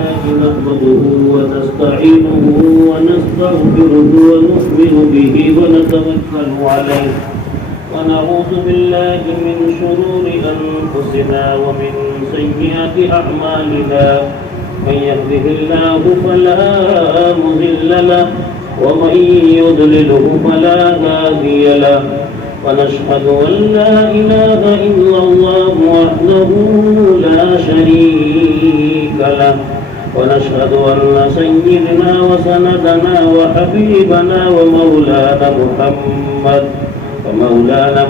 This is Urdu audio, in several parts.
لله نحمده ونستعينه ونستغفره ونؤمن به ونتوكل عليه ونعوذ بالله من شرور أنفسنا ومن سيئات أعمالنا من يهده الله فلا مضل له ومن يضلله فلا هادي له ونشهد أن لا إله إلا الله وحده لا شريك له ونشهد أن سيدنا وسندنا وحبيبنا ومولانا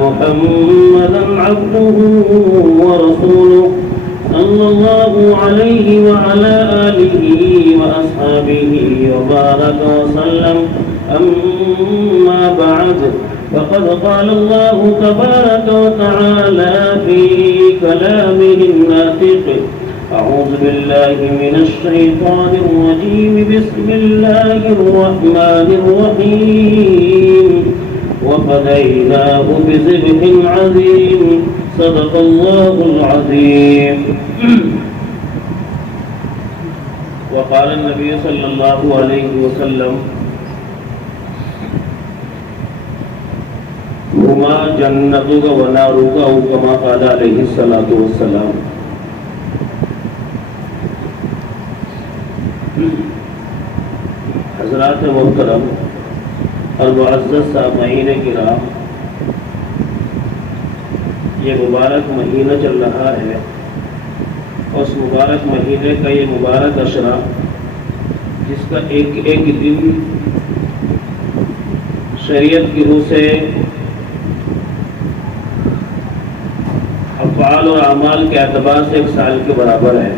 محمدا عبده ورسوله صلى الله عليه وعلى آله وأصحابه وبارك وسلم أما بعد فقد قال الله تبارك وتعالى في كلامه الناطق أعوذ بالله من الشيطان الرجيم بسم الله الرحمن الرحيم وفديناه بذبح عظيم صدق الله العظيم وقال النبي صلى الله عليه وسلم هما جنتك ونارك أو كما قال عليه الصلاة والسلام. حضرات محترم اور معزز سامعین کرام، یہ مبارک مہینہ چل رہا ہے، اس مبارک مہینے کا یہ مبارک عشرہ جس کا ایک ایک دن شریعت کی روح سے افعال اور اعمال کے اعتبار سے ایک سال کے برابر ہے.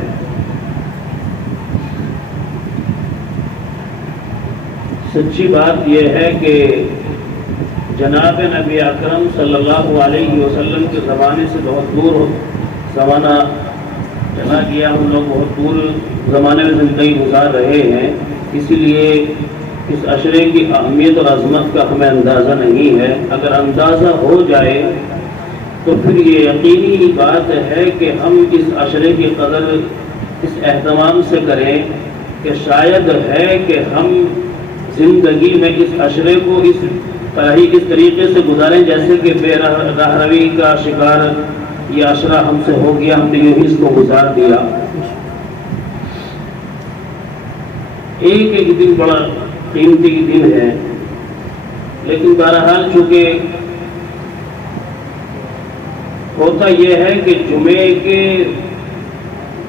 سچی بات یہ ہے کہ جناب نبی اکرم صلی اللہ علیہ وسلم کے زمانے سے بہت دور زمانہ چلا گیا. ہم لوگ بہت دور زمانے میں زندگی گزار رہے ہیں، اسی لیے اس عشرے کی اہمیت اور عظمت کا ہمیں اندازہ نہیں ہے. اگر اندازہ ہو جائے تو پھر یہ یقینی بات ہے کہ ہم اس عشرے کی قدر اس اہتمام سے کریں کہ شاید ہے کہ ہم زندگی میں اس عشرے کو اس طریقے سے گزاریں جیسے کہ بے راہروی کا شکار یہ عشرہ ہم سے ہو گیا، ہم نے یوں ہی اس کو گزار دیا. ایک ایک دن بڑا قیمتی دن ہے، لیکن بہرحال چونکہ ہوتا یہ ہے کہ جمعے کے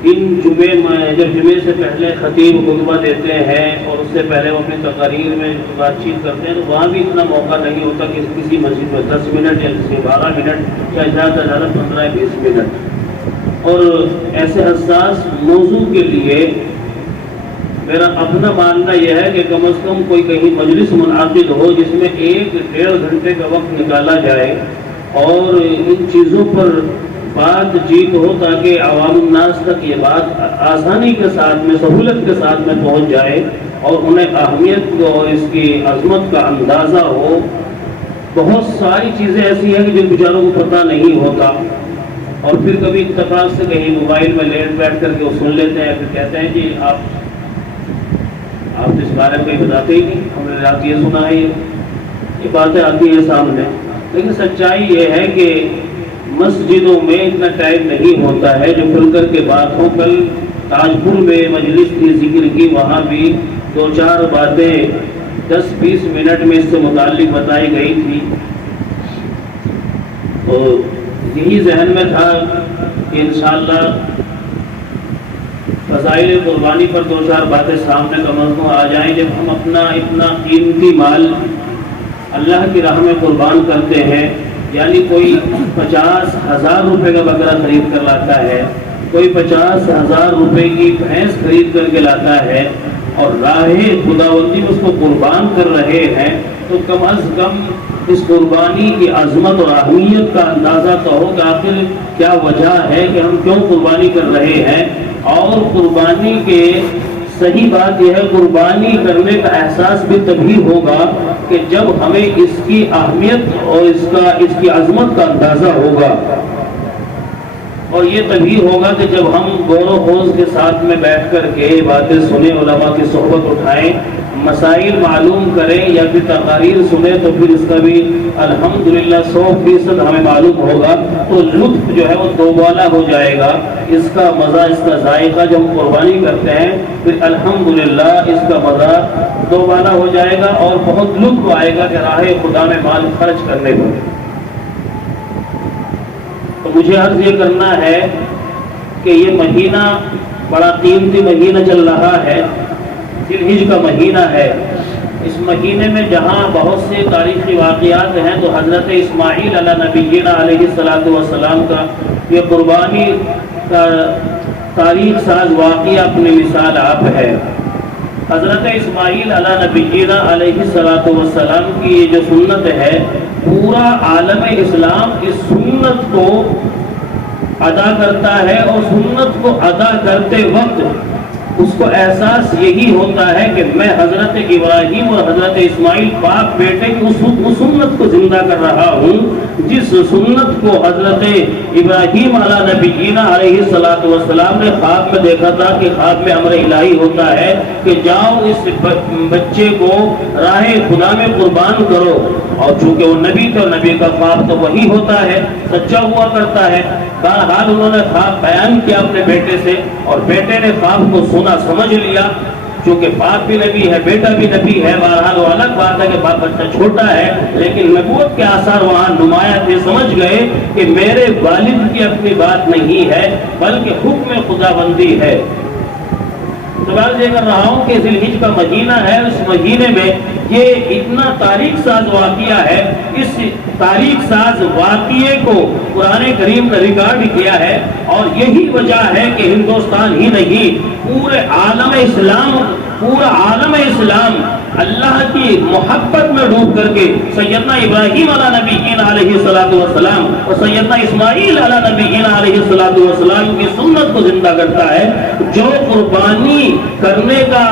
دن جب جمعے سے پہلے خطیب خطبہ دیتے ہیں اور اس سے پہلے وہ اپنی تقاریر میں بات چیت کرتے ہیں تو وہاں بھی اتنا موقع نہیں ہوتا کہ کسی مسجد میں 10 منٹ یا 12 منٹ یا زیادہ سے زیادہ 15-20 منٹ. اور ایسے حساس موضوع کے لیے میرا اپنا ماننا یہ ہے کہ کم از کم کوئی کہیں مجلس منعقد ہو جس میں 1-1.5 گھنٹے کا وقت نکالا جائے اور ان چیزوں پر بات چیت ہو تاکہ عوام الناس تک یہ بات آسانی کے ساتھ میں سہولت کے ساتھ میں پہنچ جائے اور انہیں اہمیت اور اس کی عظمت کا اندازہ ہو. بہت ساری چیزیں ایسی ہیں کہ جن بیچاروں کو پتہ نہیں ہوتا اور پھر کبھی اتفاق سے کہیں موبائل میں لیٹ بیٹھ کر کے وہ سن لیتے ہیں، پھر کہتے ہیں جی آپ اس بارے میں بتاتے ہی نہیں، ہم نے رات یہ سنا ہے. یہ باتیں آتی ہیں سامنے، لیکن سچائی یہ ہے کہ مسجدوں میں اتنا ٹائم نہیں ہوتا ہے جو کھل کر کے بات ہو. کل تاج پور میں مجلس کی ذکر کی، وہاں بھی 2-4 باتیں 10-20 منٹ میں اس سے متعلق بتائی گئی تھی. تو یہی ذہن میں تھا کہ انشاءاللہ فضائل قربانی پر 2-4 باتیں سامنے کم از کم آ جائیں. جب ہم اپنا اتنا قیمتی مال اللہ کی راہ میں قربان کرتے ہیں، یعنی کوئی 50,000 روپے کا بکرا خرید کر لاتا ہے، کوئی 50,000 روپے کی بھینس خرید کر کے لاتا ہے اور راہ خداوندی میں اس کو قربان کر رہے ہیں، تو کم از کم اس قربانی کی عظمت اور اہمیت کا اندازہ تو ہو کہ آخر کیا وجہ ہے کہ ہم کیوں قربانی کر رہے ہیں. اور قربانی کے صحیح بات یہ ہے قربانی کرنے کا احساس بھی تبھی ہوگا کہ جب ہمیں اس کی اہمیت اور اس کی عظمت کا اندازہ ہوگا. اور یہ تبھی ہوگا کہ جب ہم غور و خوض کے ساتھ میں بیٹھ کر کے باتیں سنیں، علماء کی صحبت اٹھائیں، مسائل معلوم کریں یا پھر تقاریر سنیں، تو پھر اس کا بھی الحمدللہ 100% ہمیں معلوم ہوگا، تو لطف جو ہے وہ دوبالا ہو جائے گا، اس کا مزہ، اس کا ذائقہ جب ہم قربانی کرتے ہیں پھر الحمدللہ اس کا مزہ دوبالا ہو جائے گا اور بہت لطف آئے گا کہ راہ خدا میں مال خرچ کرنے کو۔ تو مجھے عرض یہ کرنا ہے کہ یہ مہینہ بڑا قیمتی مہینہ چل رہا ہے، ذی الحجہ کا مہینہ ہے۔ اس مہینے میں جہاں بہت سے تاریخی واقعات ہیں، تو حضرت اسماعیل علیہ نبینا علیہ السلام کا یہ قربانی کا تاریخ ساز واقعہ اپنی مثال آپ ہے۔ حضرت اسماعیل علیہ نبینا علیہ السلام کی یہ جو سنت ہے، پورا عالم اسلام اس سنت کو ادا کرتا ہے، اور سنت کو ادا کرتے وقت اس کو احساس یہی ہوتا ہے کہ میں حضرت ابراہیم اور حضرت اسماعیل باپ بیٹے کی اس سنت کو زندہ کر رہا ہوں، جس سنت کو حضرت ابراہیم علیہ نبینا علیہ السلام نے خواب میں دیکھا تھا، کہ خواب میں امر الہی ہوتا ہے کہ جاؤ اس بچے کو راہ خدا میں قربان کرو، اور چونکہ وہ نبی تھا، نبی کا خواب تو وہی ہوتا ہے، سچا ہوا کرتا ہے۔ بہرحال انہوں نے خواب بیان کیا اپنے بیٹے سے، اور بیٹے نے خواب کو سنا، سمجھ لیا، چونکہ باپ بھی نبی ہے، بیٹا بھی نبی ہے۔ بہرحال وہ الگ بات ہے کہ باپ بچہ چھوٹا ہے، لیکن نبوت کے آثار وہاں نمایاں تھے، سمجھ گئے کہ میرے والد کی اپنی بات نہیں ہے بلکہ حکم خداوندی ہے۔ تو بات یہ کر رہا ہوں کہ ذی الحجہ کا مہینہ ہے، اس مہینے میں یہ اتنا تاریخ ساز واقعہ ہے، اس تاریخ ساز واقعے کو قرآن کریم نے ریکارڈ کیا ہے، اور یہی وجہ ہے کہ ہندوستان ہی نہیں، پورے عالم اسلام اللہ کی محبت میں ڈوب کر کے سیدنا ابراہیم علیہ نبینا علیہ السلام اور سیدنا اسماعیل علیہ نبینا علیہ السلام کی سنت کو زندہ کرتا ہے۔ جو قربانی کرنے کا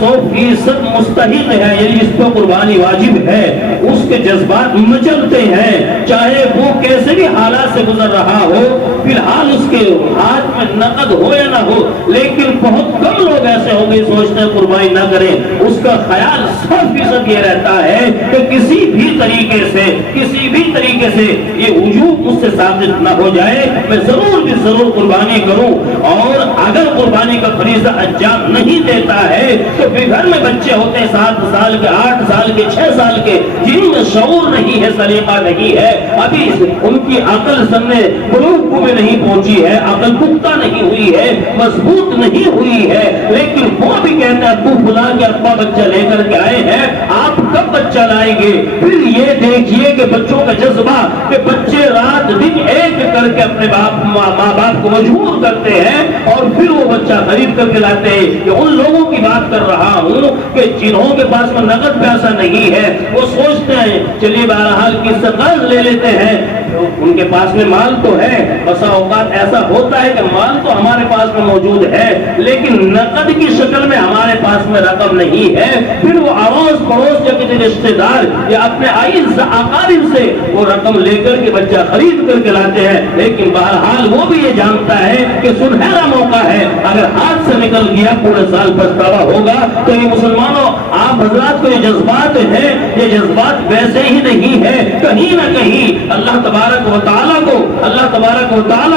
100% مستحق ہے، یعنی اس پر قربانی واجب ہے، اس کے جذبات مچلتے ہیں، چاہے وہ کیسے بھی حالات سے گزر رہا ہو، فی الحال اس کے ہاتھ میں نقد ہو یا نہ ہو، لیکن بہت کم لوگ ایسے ہوں گے سوچتے ہیں قربانی نہ کریں۔ اس کا خیال 100% یہ رہتا ہے کہ کسی بھی طریقے سے یہ وجوب مجھ سے ثابت نہ ہو جائے، میں ضرور قربانی کروں۔ اور اگر قربانی کا فریضہ انجام نہیں دیتا ہے تو پھر گھر میں بچے ہوتے ہیں 7 سال کے، 8 سال کے، 6 سال کے، جن میں شعور نہیں ہے، سلیقہ نہیں ہے، ابھی ان کی عقل سامنے بلوغ میں نہیں پہنچی ہے، عقل پختہ نہیں ہوئی ہے، مضبوط نہیں ہوئی ہے، لیکن وہ بھی کہتے ہیں ابو فلاں کے ابا بچہ لے کر کے آئے ہیں، آپ کب بچہ لائیں گے؟ پھر یہ دیکھیے کہ بچوں کا جذبہ کہ بچے رات دن ایک کر کے اپنے ماں باپ کو مجبور کرتے ہیں، اور پھر وہ بچہ خرید کر کے لاتے ہیں۔ کہ ان لوگوں کی بات کر رہا ہوں کہ جنہوں کے پاس میں نقد پیسہ نہیں ہے، وہ سوچتے ہیں چلیے بہرحال کس سے قرض لے لیتے ہیں، ان کے پاس میں مال تو ہے، بسا اوقات ایسا ہوتا ہے کہ مال تو ہمارے پاس میں موجود ہے لیکن نقد کی شکل میں ہمارے پاس میں رقم نہیں ہے، پھر وہ اڑوس پڑوس یا کسی رشتے دار یا اپنے اقارب سے وہ رقم لے کر کے بچہ خرید کر کے لاتے ہیں۔ لیکن بہرحال وہ بھی یہ جانتا ہے کہ سنہرا موقع ہے، اگر ہاتھ سے نکل گیا پورے سال پچھتاوا ہوگا۔ تو یہ مسلمانوں، آپ حضرات کو یہ جذبات ہیں، یہ جذبات ویسے ہی نہیں ہے، کہیں نہ کہیں اللہ تبارک و تعالیٰ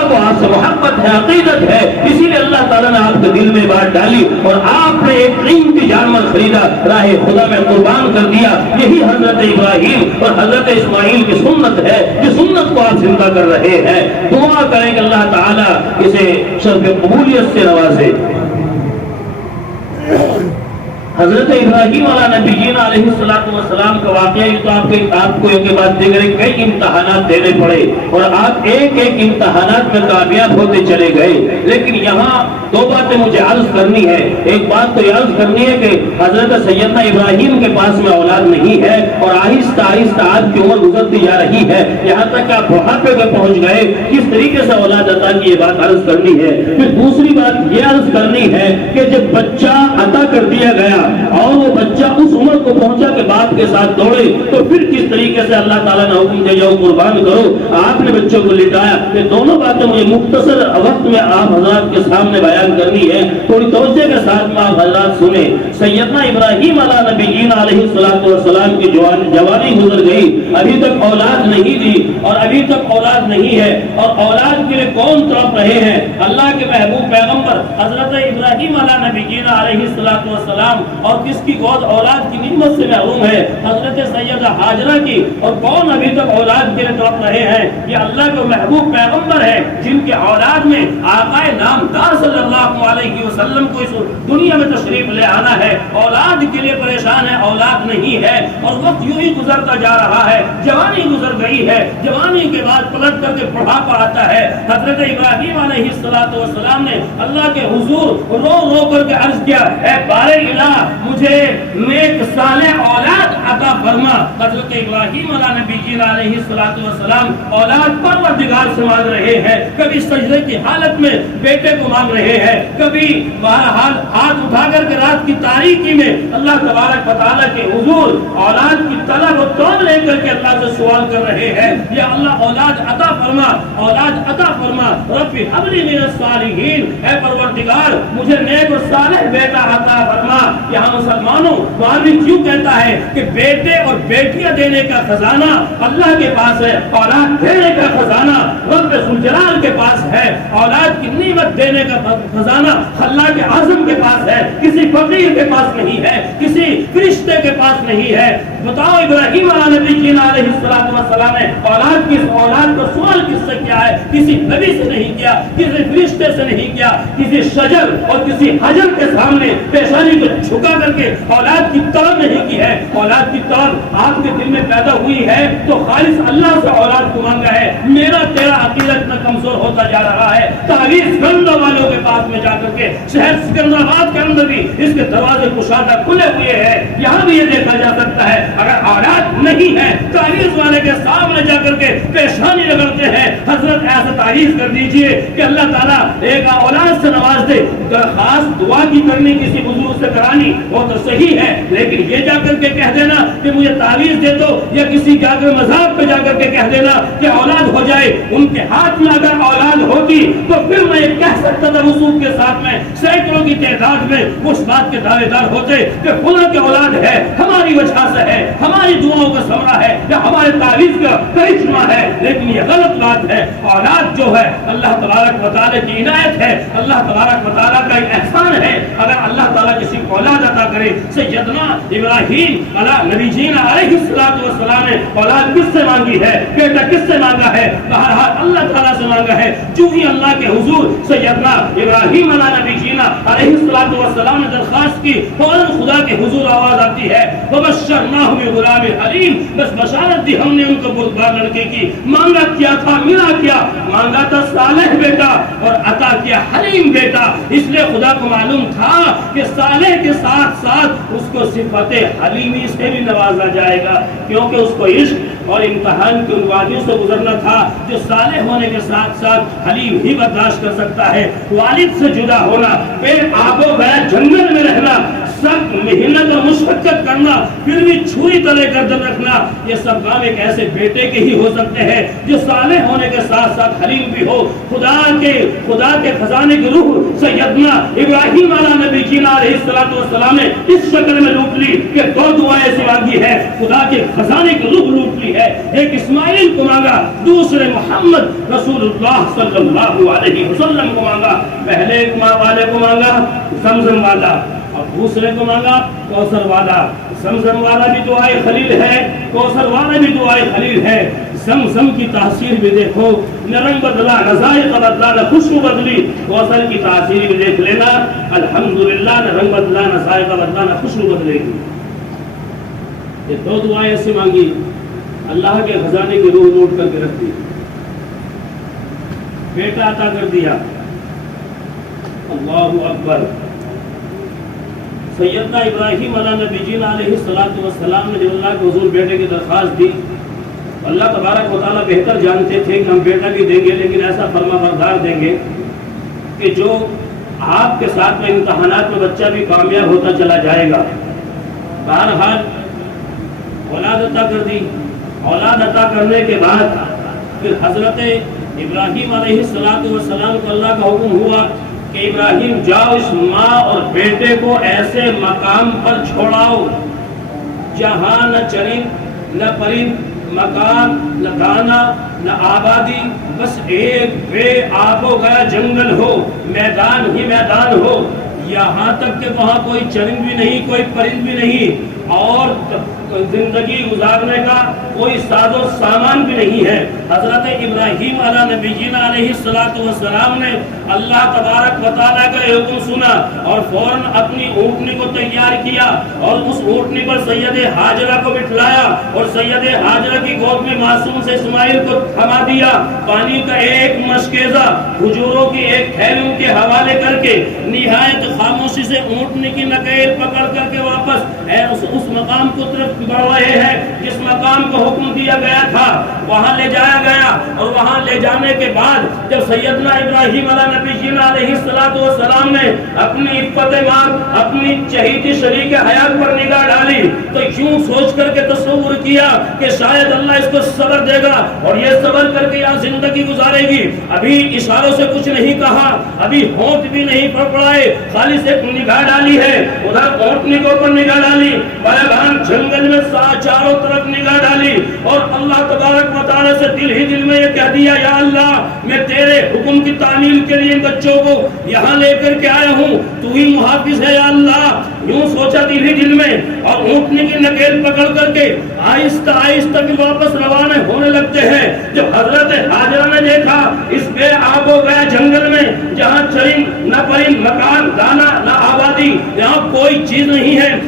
کو آپ سے محبت ہے، عقیدت ہے، اسی لیے اللہ تعالیٰ نے آپ کے دل میں بات ڈالی اور آپ نے ایک قیمتی جانور خریدا، راہ خدا میں قربان کر دیا۔ یہی حضرت ابراہیم اور حضرت اسماعیل کی سنت ہے، جس سنت کو آپ زندہ کر رہے ہیں۔ دعا کریں کہ اللہ تعالیٰ اسے شرف قبولیت سے نوازے۔ حضرت ابراہیم علیہ نبینا علیہ السلام کا واقعہ، یہ تو آپ کو ایک کے بعد دیگر کئی امتحانات دینے پڑے اور آپ ایک امتحانات میں کامیاب ہوتے چلے گئے، لیکن یہاں 2 باتیں مجھے عرض کرنی ہے۔ ایک بات تو یہ عرض کرنی ہے کہ حضرت سیدنا ابراہیم کے پاس میں اولاد نہیں ہے اور آہستہ آہستہ آپ کی عمر گزرتی جا رہی ہے، یہاں تک کہ آپ بڑھاپے پہ پہنچ گئے، کس طریقے سے اولاد عطا کی، یہ بات عرض کرنی ہے۔ پھر دوسری بات یہ عرض کرنی ہے کہ جب بچہ عطا کر دیا گیا اور وہ بچہ اس عمر کو پہنچا کہ کے باپ کے ساتھ دوڑے تو پھر کس طریقے سے اللہ تعالیٰ نے حکم دے جاؤ قربان کرو، آپ نے بچوں کو لٹایا۔ یہ دونوں باتیں مجھے مختصر وقت میں آپ حضرات کے سامنے بیان کرنی ہے، تھوڑی توجہ کے ساتھ میں آپ حضرات سنیں۔ سیدنا ابراہیم علیہ نبینا علیہ السلام کی جوانی گزر گئی، ابھی تک اولاد نہیں دی اور ابھی تک اولاد نہیں ہے، اور اولاد کے لیے کون تڑپ رہے ہیں؟ اللہ کے محبوب پیغمبر حضرت ابراہیم علیہ نبینا علیہ السلام، اور کس کی گود اولاد کی نعمت سے محروم ہے؟ حضرت سیدہ ہاجرہ کی۔ اور کون ابھی تک اولاد کے لیے تڑپ رہے ہیں؟ یہ اللہ کے محبوب پیغمبر ہے جن کے اولاد میں آقا نامدار صلی اللہ علیہ وسلم کو اس دنیا میں تشریف لے آنا ہے، اولاد کے لیے پریشان ہے، اولاد نہیں ہے، اور وقت یوں ہی گزرتا جا رہا ہے، جوانی گزر گئی ہے، جوانی کے بعد پلٹ کر کے بڑھاپا آتا ہے۔ حضرت ابراہیم علیہ السلام نے اللہ کے حضور رو رو کر کے عرض کیا، اے بارے الہ مجھے نیک صالح اولاد عطا فرما۔ حضرت ابراہیم علیہ نبی علیہ السلام اولاد پروردگار سے مانگ رہے ہیں، کبھی سجدے کی حالت میں بیٹے کو مانگ رہے ہیں، کبھی بہرحال ہاتھ اٹھا کر کے رات کی تاریکی میں اللہ تبارک و تعالیٰ کے حضور اولاد کی طلب و توب لے کر کے اللہ سے سوال کر رہے ہیں، یا اللہ اولاد عطا فرما، اولاد عطا فرما، رب ہب لی من الصالحین، اے پروردگار مجھے نیک اور صالح بیٹا عطا فرما۔ یہاں مسلمانوں مولوی کیوں کہتا ہے کہ بیٹے اور بیٹیاں دینے کا خزانہ اللہ کے پاس ہے، اولاد دینے کا خزانہ رب ذوالجلال کے پاس ہے، اولاد کی نعمت دینے کا خزانہ اللہ کے اعظم کے پاس ہے، کسی فقیر کے پاس نہیں ہے، کسی فرشتے کے پاس نہیں ہے۔ بتاؤ ابراہیم علیہ السلام نے اولاد کا سوال کس سے کیا ہے؟ کسی نبی سے نہیں کیا، کسی فرشتے سے نہیں کیا، کسی شجر اور کسی حجر کے سامنے پیشانی کو جھکا کر کے اولاد کی طلب نہیں کی ہے۔ اولاد کی طلب آپ کے دل میں پیدا ہوئی ہے تو خالص اللہ سے اولاد کو مانگا ہے۔ میرا تیرا عقیدہ اتنا کمزور ہوتا جا رہا ہے، تعویذ گندہ والوں کے پاس میں جا کر کے شہر سکندرآباد کے اندر بھی اس کے دروازے کشادہ کھلے ہوئے ہیں، یہاں بھی یہ دیکھا جا سکتا ہے اگر اولاد نہیں ہے تعویذ والے کے سامنے جا کر کے پیشانی رگڑتے ہیں، حضرت ایسا تعویذ کر دیجئے کہ اللہ تعالیٰ ایک اولاد سے نواز دے۔ خاص دعا کی کرنی کسی بزرگ سے کرانی وہ تو صحیح ہے، لیکن یہ جا کر کے کہہ دینا کہ مجھے تعویذ دے دو، یا کسی جا کر مذہب پہ جا کر کے کہہ دینا کہ اولاد ہو جائے، ان کے ہاتھ میں اگر اولاد ہوتی تو پھر میں یہ کہہ سکتا تھا وصول کے ساتھ میں سینکڑوں کی تعداد میں اس بات کے دعوے دار ہوتے کہ فلاں کی اولاد ہے، ہماری وجہ سے ہے، ہماری دعاؤں کا ثمرہ ہے، یا ہمارے تعویذ کا کرشمہ ہے۔ لیکن یہ غلط بات ہے۔ اولاد جو ہے اللہ تبارک و تعالیٰ کی عنایت ہے، اللہ تبارک و تعالیٰ کا ایک احسان ہے۔ اگر اللہ تعالیٰ کسی کو اولاد عطا کرے، سیدنا ابراہیم علیہ نبی جینا علیہ السلام نے اولاد کس سے مانگی ہے؟ بیٹا کس سے مانگا ہے؟ بہرحال اللہ تعالیٰ سے مانگا ہے۔ جو ہی اللہ کے حضور سیدنا ابراہیم علیہ نبی جینا علیہ السلام نے درخواست کی، فوراً خدا کے حضور آواز آتی ہے، وَبَشَّرْنَاهُ بِغُلَامٍ حَلِيمٍ، بس بشارت دی ہم نے ان کو بردبار لڑکے کی۔ مانگا کیا تھا؟ ملا کیا؟ مانگا تھا صالح بیٹا اور عطا کیا حلیم بیٹا۔ اس لیے خدا کو معلوم تھا کہ صالح کے ساتھ ساتھ اس کو صفت حلیمی سے بھی نوازا جائے گا، کیونکہ اس کو عشق اور امتحان کی ان وادیوں سے گزرنا تھا جو صالح ہونے کے ساتھ ساتھ حلیم ہی برداشت کر سکتا ہے۔ والد سے جدا ہونا، پھر آب و گیا جنگل میں رہنا، سخت محنت اور مشقت کرنا، پھر بھی چھری تلے گردن رکھنا، یہ سب کام ایک ایسے بیٹے کے ہی ہو سکتے ہیں جو صالح ہونے کے ساتھ ساتھ حلیم بھی ہو۔ خدا کے خزانے کی روح سیدنا ابراہیم علیہ نبی جینا علیہ السلام نے اس شکل میں لوٹ لی کہ دو دعائیں ایسی مانگی ہے، خدا کے خزانے کی روح لوٹ لی ہے۔ ایک اسماعیل کو مانگا، دوسرے محمد رسول اللہ صلی اللہ علیہ وسلم کو مانگا۔ پہلے ایک ماں والے کو مانگا زمزم والا، اور دوسرے کو مانگا کوثر والا۔ زمزم والا بھی دعائے خلیل ہے، کوثر والا بھی دعائے خلیل ہے۔ زمزم کی تاثیر بھی دیکھو، نہ رنگ بدلا، نہ ذائقہ بدلا، نہ خوشبو بدلی۔ کوثر کی تاثیر بھی دیکھ لینا، الحمدللہ، نہ رنگ بدلا، نہ ذائقہ بدلا، نہ خوشبو بدلے گی۔ یہ دو دعائیں ایسی مانگی، اللہ کے خزانے کی روح لوٹ کر کے رکھ دی، بیٹا عطا کر دیا۔ اللہ اکبر۔ سیدنا ابراہیم علیہ نبی جینا علیہ السلام نے جب اللہ کے حضور بیٹے کی درخواست دی، اللہ تبارک و تعالیٰ بہتر جانتے تھے کہ ہم بیٹا بھی دیں گے، لیکن ایسا فرما بردار دیں گے کہ جو آپ کے ساتھ میں امتحانات میں بچہ بھی کامیاب ہوتا چلا جائے گا۔ بہرحال اولاد عطا کر دی. اولاد عطا کرنے کے بعد پھر حضرت ابراہیم علیہ السلام کو اللہ کا حکم ہوا کہ ابراہیم جاؤ اس ماں اور بیٹے کو ایسے مقام پر چھوڑاؤ جہاں نہ چرند نہ پرند، مکان نہ دانا نہ آبادی، بس ایک بے آب و گیا جنگل ہو، میدان ہی میدان ہو. یہاں تک کہ وہاں کوئی چرند بھی نہیں، کوئی پرند بھی نہیں، اور زندگی گزارنے کا کوئی ساز و سامان بھی نہیں ہے. حضرت ابراہیم علیہ نبینا علیہ السلام نے اللہ تبارک و تعالیٰ کا حکم سنا اور فوراً اپنی اونٹنی کو تیار کیا اور اس اونٹنی پر سید ہاجرہ کو بٹھلایا اور سید ہاجرہ کی گود میں معصوم سے اسماعیل کو تھما دیا. پانی کا ایک مشکیزہ کھجوروں کی ایک تھیلیوں کے حوالے کر کے نہایت خاموشی سے اونٹنی کی نکیل پکڑ کر کے واپس اس مقام کو طرف بڑھ رہے ہیں جس مقام کو حکم دیا گیا تھا. وہاں لے جایا گیا اور وہاں لے جانے کے بعد جب سیدنا ابراہیم علیہ نبینا علیہ السلام نے اپنی عفت مال، اپنی چہیتی شریک حیات پر نگاہ ڈالی تو یوں سوچ کر کے تصور کیا کہ شاید اللہ اس کو صبر دے گا اور یہ صبر کر کے یہاں زندگی گزارے گی. ابھی اشاروں سے کچھ نہیں کہا، ابھی ہونٹ بھی نہیں پڑائے، خالی سے نگاہ ڈالی ہے. ادھر اونٹنی کے اوپر نگاہ ڈالی، بیابان جنگل میں چاروں طرف نگاہ ڈالی اور اللہ تبارک و تعالی سے دل میں یہ کہہ دیا یا اللہ میں تیرے حکم کی تعمیل کے لیے بچوں کو یہاں لے کر کے آیا ہوں، تو ہی محافظ ہے یا اللہ. یوں سوچا دل میں اور اونٹنی کی نکیل پکڑ کر کے آہستہ آہستہ واپس روانہ ہونے لگتے ہیں. جب حضرت ہاجرہ نے دیکھا اس بے آب و گیا جنگل میں جہاں چرند نہ پرند، مکان دانا نہ آبادی، یہاں کوئی چیز نہیں ہے،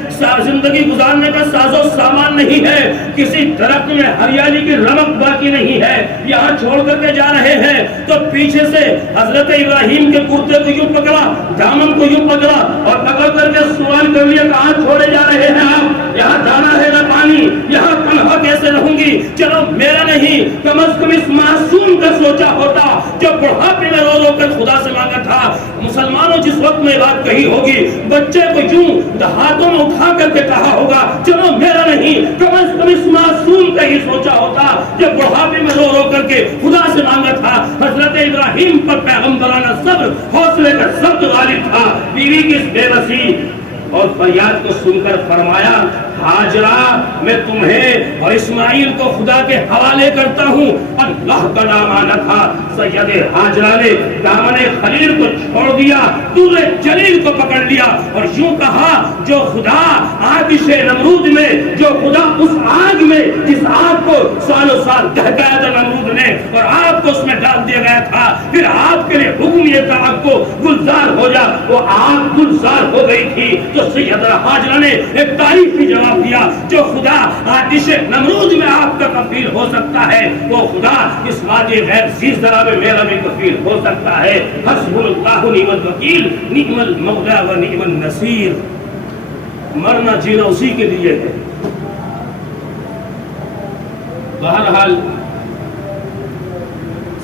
زندگی گزارنے کا ساز و سامان نہیں ہے، کسی درخت میں ہریالی کی رمق باقی نہیں ہے، یہاں چھوڑ کر کے جا رہے ہیں. تو پیچھے سے حضرت ابراہیم کے کرتے کو یوں پکڑا، دامن کو یوں پکڑا اور پکڑ کر کے سوال کر لیا کہاں چھوڑے جا رہے ہیں آپ؟ یہاں دانا ہے نہ پانی، یہاں تنہا کیسے رہوں گی؟ چلو میرا نہیں، کم از کم اس معصوم کا سوچا ہوتا جو بڑھاپے میں رو رو کر خدا سے مانگا تھا. مسلمانوں جس وقت میں بات کہی ہوگی بچے کو یوں ہاتھوں میں اٹھا کر کے کہا ہوگا چلو میرا نہیں، کم از کم اس معصوم کا ہی سوچا ہوتا جو بڑھاپے میں رو رو کر کے خدا سے مانگا تھا. حضرت ابراہیم پر پیغمبرانہ صبر، حوصلے کا ضبط غالب تھا. بیوی کی اس بے بسی اور فریاد کو سن کر فرمایا ہاجرہ میں تمہیں اور اسماعیل کو خدا کے حوالے کرتا ہوں. اللہ کا نام آنا تھا. سید ہاجرہ نے دامن خلیل کو چھوڑ دیا، دور جلیل کو پکڑ لیا اور یوں کہا جو خدا آتش نمرود میں، جو خدا اس آگ میں جس آگ کو سالوں سال دہکایا تھا نمرود نے اور آگ کو اس میں ڈال دیا گیا تھا، پھر آگ کے لیے حکم یہ تھا آگ کو گلزار ہو جا، وہ آگ گلزار ہو گئی تھی. تو سید ہاجرہ نے ایک تعریفی جواب دیا جو خدا آتش نمرود میں آپ کا کفیل ہو سکتا ہے وہ خدا اس وادی غیر زیرزرہ میں میرا بھی کفیل ہو سکتا ہے. حسب اللہ نعم الوکیل نعم المولا و نعم النصیر. مرنا جینا اسی کے لیے ہے. بہرحال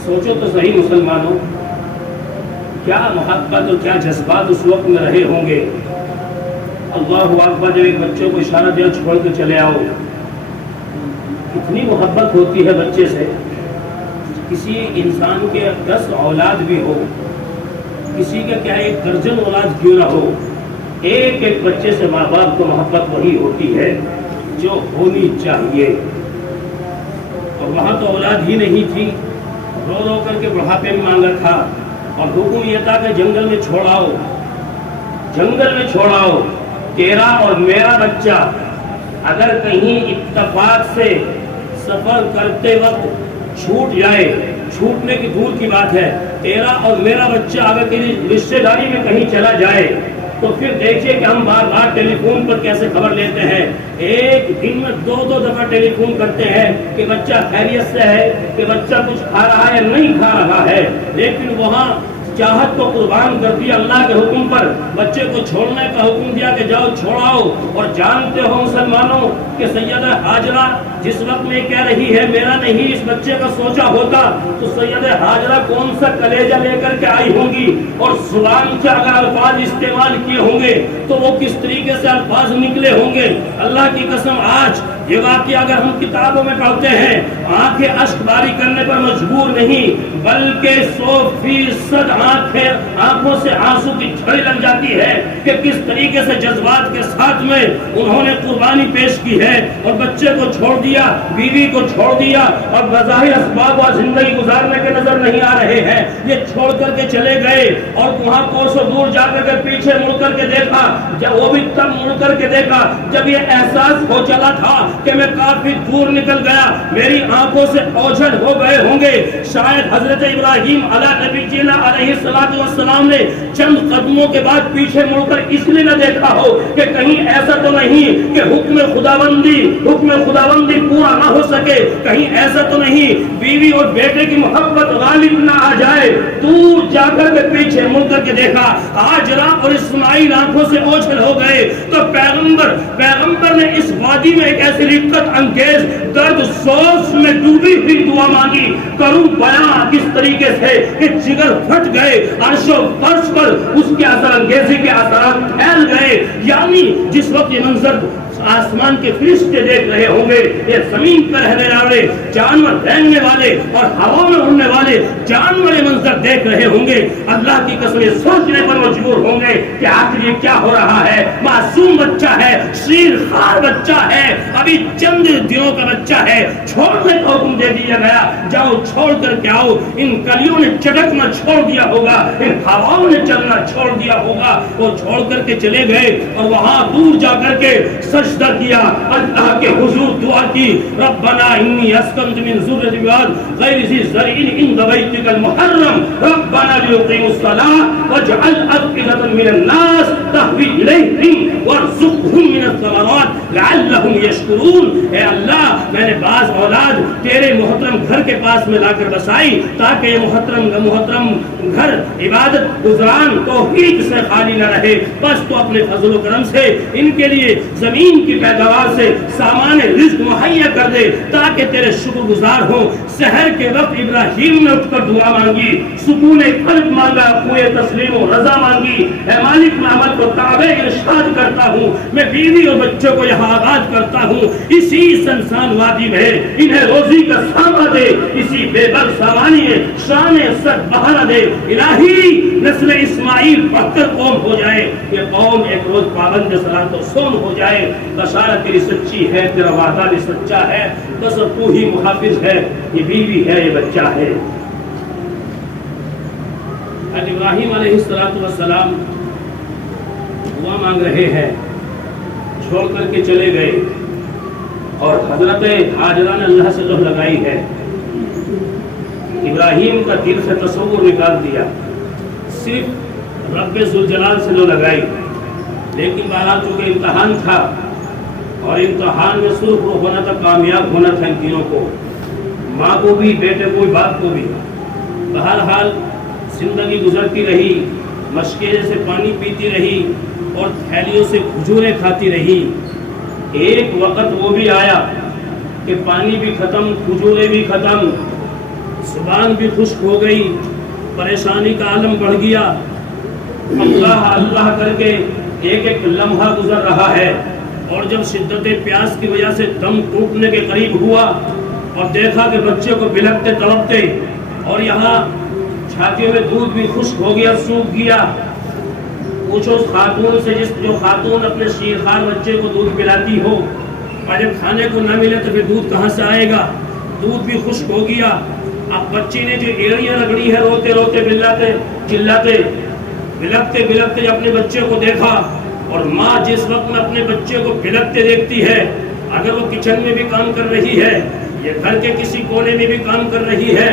سوچو تو صحیح مسلمانوں، کیا محبت اور کیا جذبات اس وقت میں رہے ہوں گے. اللہ اکبر، جب ایک بچوں کو اشارہ دیا چھوڑ کے چلے آؤ، کتنی محبت ہوتی ہے بچے سے. کسی انسان کے 10 اولاد بھی ہو، کسی کا کیا 1 درجن اولاد کیوں نہ ہو، ایک ایک بچے سے ماں باپ کو محبت وہی ہوتی ہے جو ہونی چاہیے. اور وہاں تو اولاد ہی نہیں تھی، رو رو کر کے بڑھاپے میں مانگا تھا اور حکم یہ تھا کہ جنگل میں چھوڑاؤ، جنگل میں چھوڑاؤ. تیرا اور میرا بچہ اگر کہیں اتفاق سے سفر کرتے وقت چھوٹ جائے، چھوٹنے کی دور کی بات ہے، تیرا اور میرا بچہ اگر کسی رشتہ داری میں کہیں چلا جائے تو پھر دیکھیے کہ ہم بار بار ٹیلی فون پر کیسے خبر لیتے ہیں. ایک دن میں 2 دفعہ ٹیلی فون کرتے ہیں کہ بچہ خیریت سے ہے، کہ بچہ کچھ کھا رہا ہے یا نہیں کھا رہا ہے. لیکن وہاں چاہت کو قربان کر دیا اللہ کے حکم پر، بچے کو چھوڑنے کا حکم دیا کہ جاؤ چھوڑاؤ۔ اور جانتے ہو مسلمانوں کہ سیدہ ہاجرہ جس وقت میں کہہ رہی ہے میرا نہیں اس بچے کا سوچا ہوتا تو سیدہ ہاجرہ کون سا کلیجہ لے کر کے آئی ہوں گی، اور زبان سے اگر الفاظ استعمال کیے ہوں گے تو وہ کس طریقے سے الفاظ نکلے ہوں گے۔ اللہ کی قسم آج یہ واقعہ اگر ہم کتابوں میں پڑھتے ہیں آنکھیں اشک باری کرنے پر مجبور نہیں، بلکہ 100% آنکھوں سے آنسو کی جھڑی لگ جاتی ہے کہ کس طریقے سے جذبات کے ساتھ میں انہوں نے قربانی پیش کی ہے، اور بچے کو چھوڑ دیا، بیوی کو چھوڑ دیا، اور بظاہر اسباب و زندگی گزارنے کے نظر نہیں آ رہے ہیں، یہ چھوڑ کر کے چلے گئے، اور وہاں کوسوں دور جا کر کے پیچھے مڑ کر کے دیکھا، جب وہ بھی تب مڑ کر کے دیکھا جب یہ احساس ہو چلا تھا کہ میں کافی دور نکل گیا، میری آنکھوں سے اوجھل ہو گئے ہوں گے۔ شاید حضرت ابراہیم علیہ نبی جینا علیہ السلام نے چند قدموں کے بعد پیچھے مڑ کر اس لیے نہ دیکھا ہو کہ کہیں ایسا تو نہیں کہ حکم خداوندی پورا نہ ہو سکے، کہیں ایسا تو نہیں بیوی اور بیٹے کی محبت غالب نہ آ جائے۔ دور جا کر کے پیچھے مڑ کر کے دیکھا، ہاجرہ اور اسماعیل آنکھوں سے اوجھل ہو گئے، تو پیغمبر نے اس وادی میں ایک ایسی رقت انگیز درد سوز میں ڈوبی ہوئی دعا مانگی، کروں بیان کس طریقے سے کہ جگر پھٹ گئے، عرش و فرش پر اس کے اثر انگیزی کے اثرات پھیل گئے۔ یعنی جس وقت یہ منظر آسمان کے فرشتے دیکھ رہے ہوں گے، یہ زمین پر رہنے والے جانور رہنے والے اور ہوا میں اڑنے والے جانور منظر دیکھ رہے ہوں گے، اللہ کی قسم یہ سوچنے پر مجبور ہوں گے کہ آخر یہ کیا ہو رہا ہے۔ معصوم بچہ ہے، شیر خوار بچہ ہے، ابھی چند دنوں کا بچہ ہے، چھوڑنے کا حکم دے دیا گیا، جاؤ چھوڑ کر کے آؤ۔ ان کلیوں نے چٹکنا چھوڑ دیا ہوگا، ان ہواؤں نے چلنا چھوڑ دیا ہوگا، وہ چھوڑ کر کے چلے گئے اور وہاں دور جا کر کے سجدہ کیا، اللہ کے حضور دعا کی، ربنا انی اسکنت من ذریتی بواد غیر ذی زرع عند بیتک المحرم ربنا لیقیموا الصلاة واجعل افئدة من الناس تهوی الیہم وارزقهم من الثمرات لعلهم یشکرون۔ اے اللہ میں نے بعض اولاد تیرے محترم گھر کے پاس میں لا کر بسائی تاکہ یہ محترم گھر عبادت گزران توحید سے خالی نہ رہے، بس تو اپنے فضل و کرم سے ان کے لیے زمین کی پیداوار سے سامان رزق مہیا کر دے تاکہ تیرے شکر گزار ہوں۔ سحر کے وقت ابراہیم نے اٹھ کر دعا مانگی، سکون قلب مانگا، کوئے تسلیم و رضا مانگی، اے مالک میں عمل کو تابع ارشاد کرتا ہوں، میں بیوی اور بچوں کو یہاں آباد کرتا ہوں، اسی سنسان وادی میں انہیں روزی کا سامہ دے، اسی بے بل سامانی شان سر بہانا دے۔ الہی نسل اسماعیل بہتر قوم ہو جائے، یہ قوم ایک روز پابند صلاۃ و صوم ہو جائے۔ بشارت تیری سچی ہے، تیرا وعدہ بھی سچا ہے، بس تو ہی محافظ ہے، یہ بیوی ہے، یہ بچہ ہے۔ ابراہیم علیہ السلام دعا مانگ رہے ہیں، چھوڑ کر کے چلے گئے، اور حضرت ہاجرہ نے اللہ سے لوح لگائی ہے۔ ابراہیم کا دل سے تصور نکال دیا، صرف رب ذوالجلال سے لوح لگائی، لیکن بہرحال چونکہ امتحان تھا اور امتحان میں سرخرو ہونا تھا، کامیاب ہونا تھا ان تینوں کو، ماں کو بھی، بیٹے کو بھی، باپ کو بھی۔ بہرحال زندگی گزرتی رہی، مشکل سے پانی پیتی رہی اور تھیلیوں سے کھجوریں کھاتی رہی۔ ایک وقت وہ بھی آیا کہ پانی بھی ختم، کھجوریں بھی ختم، زبان بھی خشک ہو گئی، پریشانی کا عالم بڑھ گیا۔ اللہ اللہ کر کے ایک ایک لمحہ گزر رہا ہے، اور جب شدت پیاس کی وجہ سے دم ٹوٹنے کے قریب ہوا اور دیکھا کہ بچے کو بلکتے تڑپتے، اور یہاں چھاتیوں میں دودھ بھی خشک ہو گیا، سوکھ گیا۔ پوچھو اس خاتون سے جو خاتون اپنے شیرخوار بچے کو دودھ پلاتی ہو، اور جب کھانے کو نہ ملے تو پھر دودھ کہاں سے آئے گا؟ دودھ بھی خشک ہو گیا۔ اب بچے نے جو ایڑیاں رگڑی ہے، روتے روتے چلاتے بلکتے جب اپنے بچے کو دیکھا، اور ماں جس وقت میں اپنے بچے کو بلکتے دیکھتی ہے، اگر وہ کچن میں بھی کام کر رہی ہے یا گھر کے کسی کونے میں بھی کام کر رہی ہے،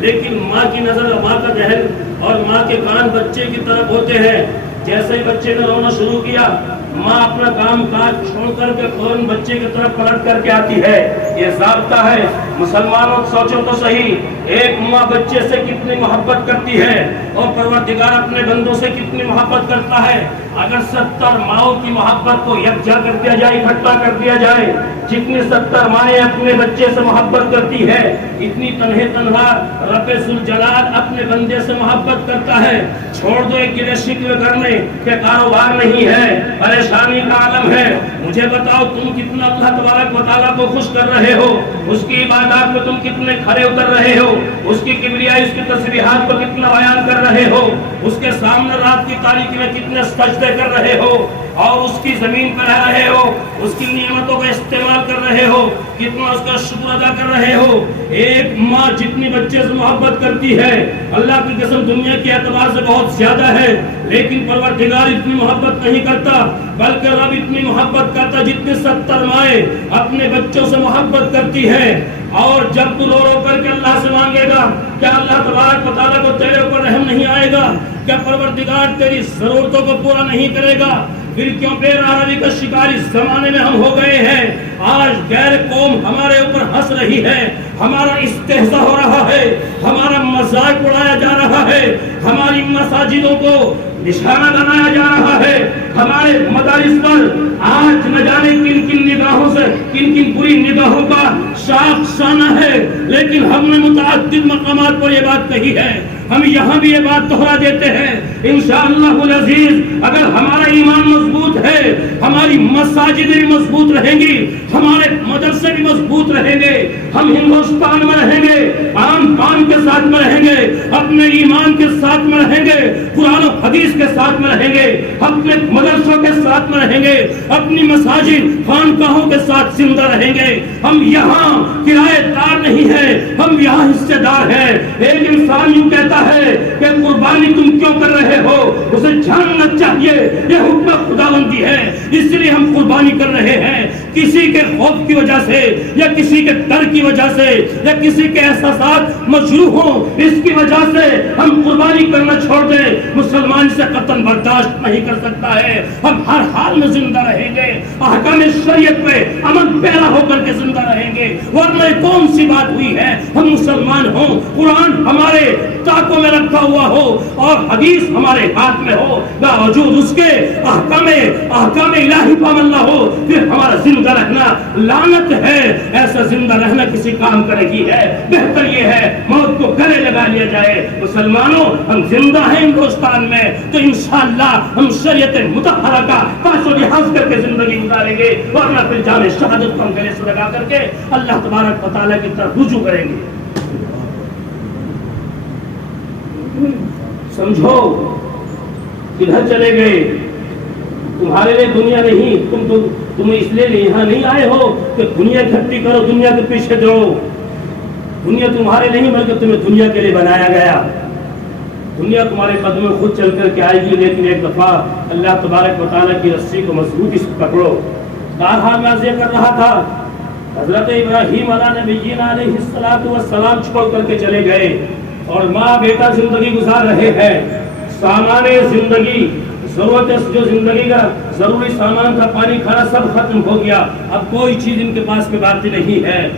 لیکن ماں کی نظر، ماں کا ذہن اور ماں کے کان بچے کی طرف ہوتے ہیں۔ جیسے ہی بچے نے رونا شروع کیا، ماں اپنا کام کاج چھوڑ کر کے فوراً بچے کی طرف پلٹ کر کے آتی ہے۔ یہ ضابطہ ہے مسلمانوں، سوچو تو صحیح، ایک ماں بچے سے کتنی محبت کرتی ہے، اور پروردگار اپنے بندوں سے کتنی محبت کرتا ہے. اگر 70 ماؤں کی محبت کو یکجا کر دیا جائے, اکٹھا کر دیا جائے, جتنی 70 مائیں اپنے بچے سے محبت کرتی ہے, اتنی تنہا رب ذوالجلال اپنے بندے سے محبت کرتا ہے. چھوڑ دو ایک گلے شکوے کرنے کہ کاروبار نہیں ہے, پریشانی کا عالم ہے. مجھے بتاؤ تم کتنا اللہ تبارک و تعالیٰ کو خوش کر رہے ہو, اس کی عبادات میں تم کتنے کھڑے اتر رہے ہو, اس کی کبریائی, اس کی تسبیحات کو کتنا بیان کر رہے ہو, اس کے سامنے رات کی تاریکی میں کتنے سجدے کر رہے ہو, اور اس کی زمین پر رہ رہے ہو, اس کی نعمتوں کا استعمال کر رہے ہو, کتنا اس کا شکر ادا کر رہے ہو. ایک ماں جتنی بچے سے محبت کرتی ہے, اللہ کی قسم دنیا کے اعتبار سے بہت زیادہ ہے, لیکن پروردگار اتنی محبت نہیں کرتا, بلکہ رب اتنی محبت کرتا جتنی 70 مائیں اپنے بچوں سے محبت کرتی ہے. اور جب تو رو رو کر کے اللہ سے مانگے گا, کیا اللہ تبارک و تعالیٰ کو تیرے اوپر رحم نہیں آئے گا؟ کیا پروردگار تیری ضرورتوں کو پورا نہیں کرے گا؟ پھر کیوں بے راہی کا شکار اس زمانے میں ہم ہو گئے ہیں؟ آج غیر قوم ہمارے اوپر ہنس رہی ہے, ہمارا استہزاء ہو رہا ہے, ہمارا مذاق اڑایا جا رہا ہے, ہماری مساجدوں کو نشانہ بنایا جا رہا ہے, ہمارے مدارس پر آج نہ جانے کن کن نگاہوں سے, کن کن بری نگاہوں کا شانہ ہے. لیکن ہم نے متعدد مقامات پر یہ بات کہی ہے, ہم یہاں بھی یہ بات دہرا دیتے ہیں. انشاءاللہ العزیز اگر ہمارا ایمان مضبوط ہے, ہماری مساجدیں بھی مضبوط رہیں گی, ہمارے مدرسے بھی مضبوط رہیں گے, ہم ہندوستان میں رہیں گے, عام پان کے ساتھ میں رہیں گے, اپنے ایمان کے ساتھ میں رہیں گے, قرآن و حدیث کے ساتھ میں رہیں گے, اپنے مدرسوں کے ساتھ میں رہیں گے, اپنی مساجد خانقاہوں کے ساتھ زندہ رہیں گے. ہم یہاں کرایہ دار نہیں ہیں, ہم یہاں حصے دار ہیں. ایک انسان یوں کہتا ہے کہ قربانی تم کیوں کر رہے ہو, اسے جاننا چاہیے یہ حکم خداوندی ہے, اس لیے ہم قربانی کر رہے ہیں. کسی کے خوف کی وجہ سے, یا کسی کے ڈر کی وجہ سے, یا کسی کے احساسات مجروح ہوں اس کی وجہ سے ہم قربانی کرنا چھوڑ دیں. مسلمان سے قتل برداشت نہیں کر سکتا ہے. ہم ہر حال میں زندہ رہیں گے, احکام شریعت پہ عمل پیرا ہو کر کے زندہ رہیں گے. ورنہ کون سی بات ہوئی ہے ہم مسلمان ہوں, قرآن ہمارے طاقوں میں رکھا ہوا ہو اور حدیث ہمارے ہاتھ میں ہو, باوجود اس کے احکام الہی پابند نہ ہو, پھر ہمارا زندہ رہنا لعنت ہے. ایسا زندہ رہنا کسی کام کا نہیں ہے. بہتر یہ ہے موت کو گلے لگا لیا جائے. مسلمانوں ہم زندہ ہیں ہندوستان میں, تو انشاءاللہ ہم شریعت مطہرہ کا پاس و لحاظ کر کے زندگی گزاریں گے, ورنہ پھر جان شہادت کو ہم گلے سے لگا کر کے اللہ تبارک و تعالیٰ کی طرف رجوع کریں گے. سمجھو کدھر چلے گئے؟ تمہارے لیے دنیا نہیں, تم اس لیے یہاں نہیں آئے ہو کہ دنیا اکٹھی کرو, دنیا کے پیچھے دوڑو. دنیا تمہارے نہیں بلکہ تمہیں دنیا کے لیے بنایا گیا. دنیا تمہارے قدم میں خود چل کر کے آئے گی, لیکن ایک دفعہ اللہ تبارک و تعالیٰ کی رسی کو مضبوطی سے پکڑو. بہرحال میں یہ کر رہا تھا, حضرت ابراہیم علیہ نبینا علیہ السلام چھوڑ کر کے چلے گئے, اور ماں بیٹا زندگی گزار رہے ہیں. سامان زندگی, ضرورت جو زندگی کا ضروری سامان تھا, پانی کھانا سب ختم ہو گیا. اب کوئی چیز ان کے پاس میں باقی نہیں ہے.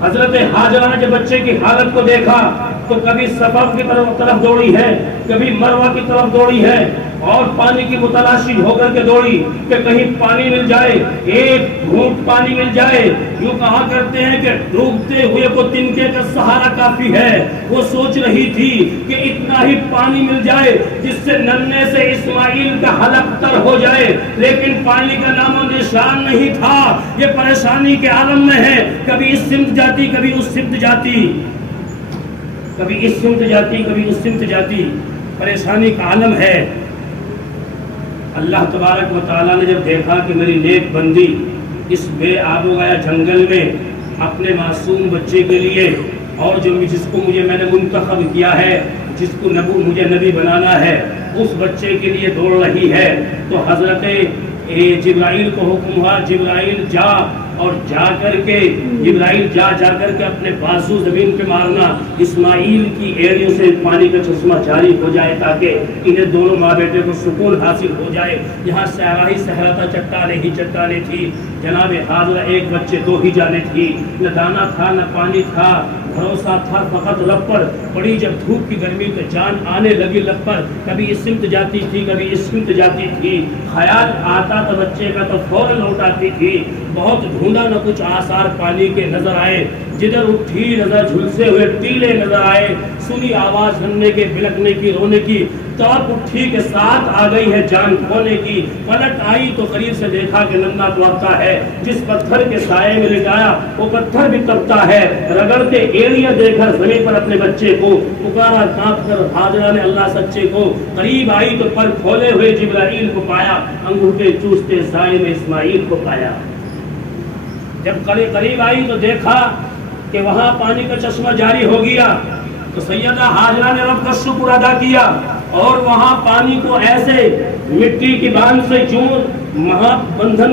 حضرت ہاجرہ نے جب بچے کی حالت کو دیکھا تو کبھی صفا کی طرف دوڑی ہے, کبھی مروہ کی طرف دوڑی ہے, اور پانی کی متلاشی ہو کر کے دوڑی کہ کہیں پانی مل جائے, ایک گھونٹ پانی مل جائے. یوں کہا کرتے ہیں کہ ڈوبتے ہوئے کو تنکے کا سہارا کافی ہے. وہ سوچ رہی تھی کہ اتنا ہی پانی مل جائے جس سے ننھے سے اسماعیل کا حلق تر ہو جائے, لیکن پانی کا نام و نشان نہیں تھا. یہ پریشانی کے عالم میں ہے, کبھی اس سمت جاتی کبھی اس سمت جاتی, کبھی اس سمت جاتی کبھی اس سمت جاتی. پریشانی کا عالم ہے. اللہ تبارک و تعالیٰ نے جب دیکھا کہ میری نیک بندی اس بے آب و گیا جنگل میں اپنے معصوم بچے کے لیے, اور جس کو میں نے منتخب کیا ہے, جس کو مجھے نبی بنانا ہے, اس بچے کے لیے دوڑ رہی ہے, تو حضرت جبرائیل کو حکم ہوا, جبرائیل جا, اور جا کر کے جبرائیل جا کر کے اپنے بازو زمین پہ مارنا, اسماعیل کی ایڑیوں سے پانی کا چشمہ جاری ہو جائے, تاکہ انہیں دونوں ماں بیٹے کو سکون حاصل ہو جائے. یہاں صحرا ہی صحرا تھا, چٹانیں ہی چٹانیں تھی. جناب حاضرہ ایک بچے دو ہی جانے تھی, نہ دانا تھا نہ پانی تھا, بھروسہ تھا فقط رب پر، پڑی جب دھوپ کی گرمی تو جان آنے لگی لب پر، کبھی اس سمت جاتی تھی کبھی اس سمت جاتی تھی، خیال آتا تو بچے کا تو فوراً لوٹ آتی تھی، بہت ڈھونڈا نہ کچھ آثار پانی کے نظر آئے، جدھر اٹھی نظر جھلسے ہوئے ٹیلے نظر آئے، سنی آواز ہننے کے بلکنے کی رونے کی، توپ اٹھی کے ساتھ آ گئی ہے جان کھونے کی، پلٹ آئی تو قریب سے دیکھا کہ ننھا توڑتا ہے، جس پتھر کے سائے میں لٹایا وہ پتھر بھی تپتا ہے، رگڑتے ایڑیاں دے کر زمین پر اپنے بچے کو پکارا کانپ کر حاضرہ نے اللہ سچے کو، قریب آئی تو پر کھولے ہوئے جبرائیل کو پایا، انگوٹھے چوستے سائے میں اسماعیل کو پایا۔ جب قریب آئی تو دیکھا کہ وہاں پانی کا چشمہ جاری ہو گیا، تو سیدہ ہاجرہ نے رب کا شکر ادا کیا اور وہاں پانی کو ایسے مٹی کی باندھ سے چون مہا بندھن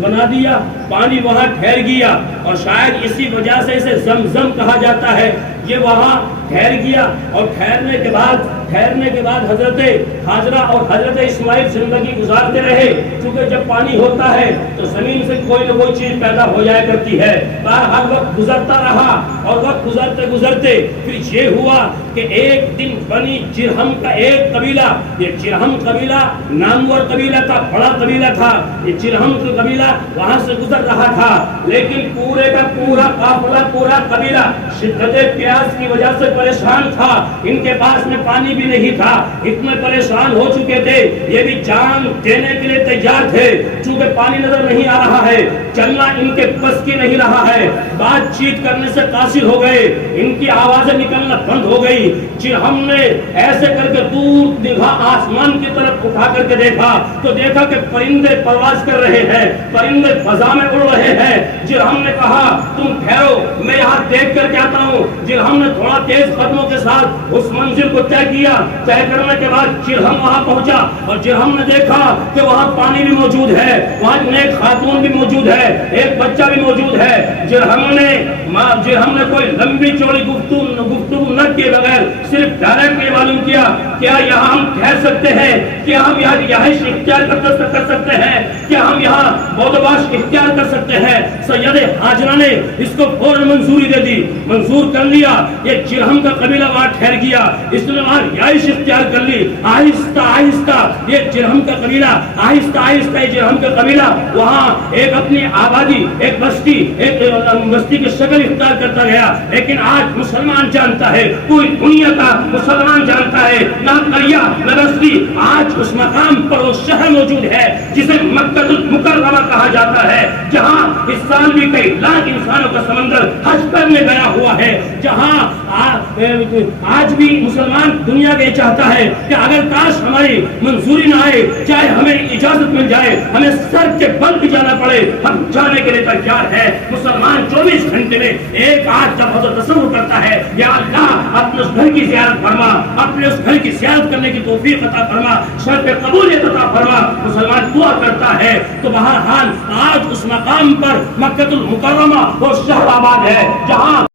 بنا دیا، پانی وہاں ٹھہر گیا، اور شاید اسی وجہ سے اسے زمزم کہا جاتا ہے، یہ وہاں ٹھہر گیا، اور ٹھہرنے کے بعد حضرت ہاجرہ اور حضرت اسماعیل زندگی گزارتے رہے، چونکہ جب پانی ہوتا ہے تو زمین سے کوئی نہ کوئی چیز پیدا ہو جایا کرتی ہے، ہر وقت گزرتا رہا، اور وقت گزرتے پھر یہ ہوا کہ ایک دن بنی جرہم کا ایک قبیلہ، یہ جرہم قبیلہ نامور قبیلہ تھا، بڑا قبیلہ تھا، یہ جرہم کا قبیلہ وہاں سے گزر رہا تھا، لیکن پورے کا پورا قافلہ، پورا قبیلہ شدت پیاس کی وجہ سے پریشان تھا، ان کے پاس میں پانی بھی نہیں تھا، اتنے پریشان ہو چکے تھے، یہ بھی جان دینے کے لیے تیار تھے، چونکہ پانی نظر نہیں آ رہا ہے، چلنا ان کے بس کی نہیں رہا ہے، بات چیت کرنے سے قاصر ہو گئے، ان کی آوازیں نکلنا بند ہو گئی، جرہم نے ایسے کر کے دور نگاہ آسمان کی طرف اٹھا کر کے دیکھا تو دیکھا کہ پرندے پرواز کر رہے ہیں، پرندے فضا میں اڑ رہے ہیں، جرہم نے کہا تم ٹھہرو میں یہاں دیکھ کر کے آتا ہوں، جرہم نے تھوڑا تیز قدموں کے ساتھ اس منزل کو طے کیا، طے کرنے کے بعد جرہم وہاں پہنچا، اور جرہم نے دیکھا کہ وہاں پانی بھی موجود ہے، وہاں ایک خاتون بھی موجود ہے، ایک بچہ بھی موجود ہے، جرہم نے کوئی لمبی چوڑی گفتگو نہ کیے بغیر صرف ڈائریکٹ یہ معلوم کیا کیا یہاں ہم ٹھہر سکتے ہیں، کیا ہم یہاں رہائش اختیار کر سکتے ہیں، کیا ہم یہاں بودباش اختیار کر سکتے ہیں۔ سید ہاجرہ نے اس کو فوراً منظوری دے دی، منظور کر لیا، یہ جرہم کا قبیلہ وہاں ٹھہر گیا، اس نے وہاں رہائش اختیار کر لی، آہستہ آہستہ یہ جرہم کا قبیلہ، آہستہ آہستہ یہ جرہم کا قبیلہ وہاں ایک اپنی آبادی، ایک بستی کی شکل اختیار کرتا گیا، لیکن آج مسلمان جانتا ہے، پوری دنیا کا مسلمان جانتا ہے، نہ قریہ نہ بستی، آج اس مقام پر وہ شہر موجود ہے جسے مکہ المکرمہ کہا جاتا ہے، جہاں اس سال بھی کئی لاکھ انسانوں کا سمندر حج کرنے گیا ہوا ہے، جہاں آج بھی مسلمان دنیا کے چاہتا ہے کہ اگر کاش ہماری منظوری نہ آئے، چاہے ہمیں اجازت مل جائے، ہمیں سر کے بل بھی جانا پڑے، ہم جانے کے لیے تیار ہے۔ مسلمان 24 گھنٹے میں ایک آج جب حضرت تصور کرتا ہے یا اللہ اپنے اس گھر کی زیارت فرما، اپنے اس گھر کی زیارت کرنے کی توفیق عطا فرما، شرط قبولیت عطا فرما، مسلمان دعا کرتا ہے تو بہرحال آج اس مقام پر مکہ المکرمہ وہ شہر آباد ہے جہاں